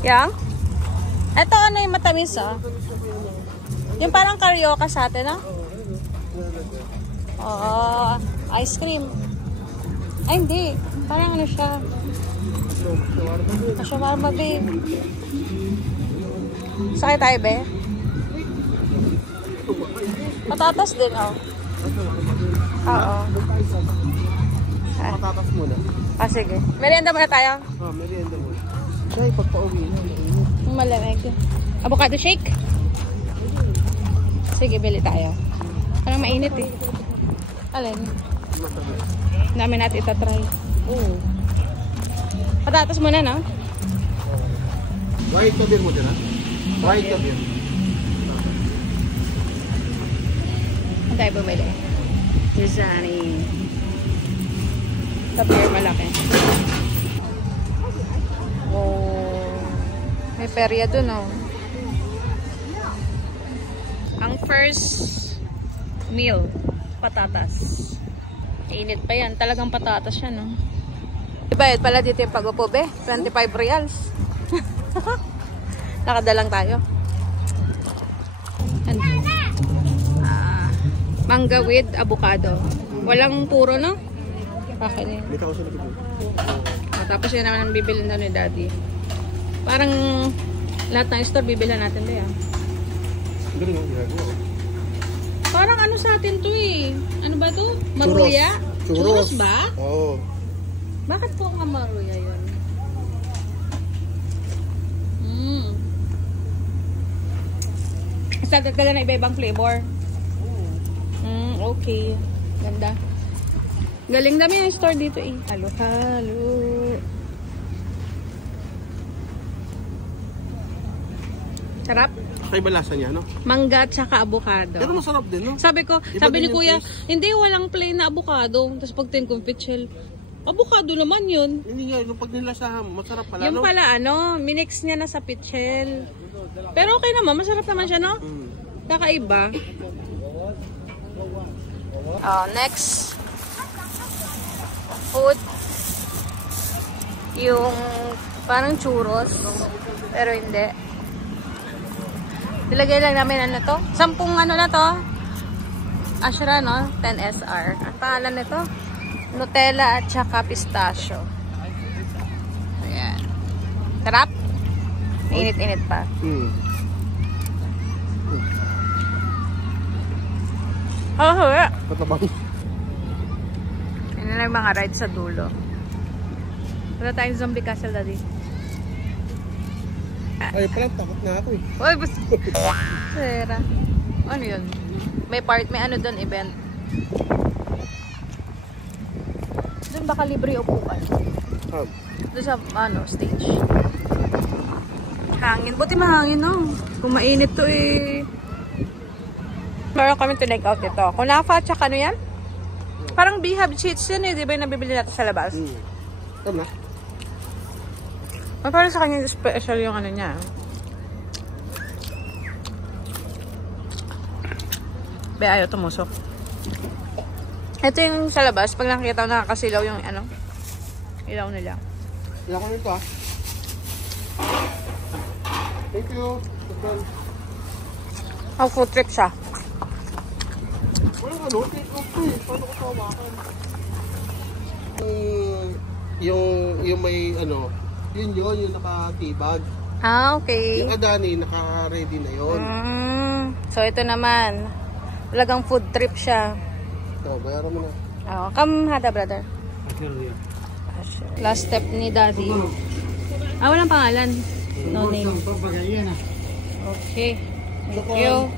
Yang? Ito ano yung matamis, oh. Yung parang carioca sa atin, oh. Oo, ice cream. Ay, hindi. Parang ano siya. Shawarma, babe. Sakay tayo, be. Patatas din, oh. Oo. Patatas muna. Ah, sige. Merienda muna tayo. Merienda muna. Ay, pagpa-uwi na. Ang malamig. Avocado shake? Sige, bili tayo. Parang mainit eh. Alin? Dami natin itatry. Oo. Patatas muna, no? White beer mo dyan, ha? White beer. Ang tayo bumili. Gisani. Sa beer malaki. Oh. May perya dun, oh. Ang first meal, patatas. Init pa yan. Talagang patatas yan, no? Bayad pala dito yung pag-upo, be. 25 reals. Nakadalang tayo. Mangga with avocado. Walang puro, no? Okay na yun. Tapos yun naman ang bibili na ni Daddy. Parang lahat ng store bibili natin ba yan? Parang ano sa atin to eh. Ano ba to? Maruya? Churros ba? Oo. Bakit po nga maruya yun? Sa talaga na iba-ibang flavor. Okay. Ganda. Galing dami yung store dito eh. Halo-halo. Sarap. Kaiba lasa niya, no? Mangga at saka avocado. Pero masarap din, no? Sabi ko, Iba sabi ni din yung Kuya, taste. hindi walang plain na avocado. Tapos pagtingin ko pichel, avocado naman yun. Hindi nga, yung pag nilasahan, masarap pala, Yung no? pala ano, minix niya na sa pichel. Pero okay naman, masarap naman siya, no? Kakaiba. Next food, yung parang churros, pero hindi. Nilagay lang namin ano to, 10 ano na to, Ashra, no? 10 SR. Ang pangalan nito, Nutella at saka pistachio. Ayan. Sarap. Init-init pa. Patabang. Yan na lang mga ride sa dulo. Wala tayong zombie castle, Daddy. Ay, pala, takot na ako eh. Uy, basta. Sera. Ano yun? May ano doon, event. Doon baka libre upuan. Doon sa, stage. Hangin. Buti mahangin, no? Kung mainit to eh. Meron kami tinake out ito. Kunafa, tsaka ano yan? Parang bihab cheats yan eh. Di ba yung nabibili natin sa labas? Tama. Parang sa kanya special yung ano niya. Be, ayaw tumusok. Ito yung sa labas. Pag nakikita ko nakakasilaw yung ano, ilaw nila. Ilaw ko nito ah. Thank you. Oh, food trip siya. Walang ano, take off to eh. Paano ko tawakan? Yung may ano, yun yung nakatibag. Okay. Yung Adani, naka-ready na yun. So, ito naman. Talagang food trip siya. Ito, bayaran mo na. Come, hada, brother. Last step ni Daddy. Walang pangalan. No name. Okay. Thank you.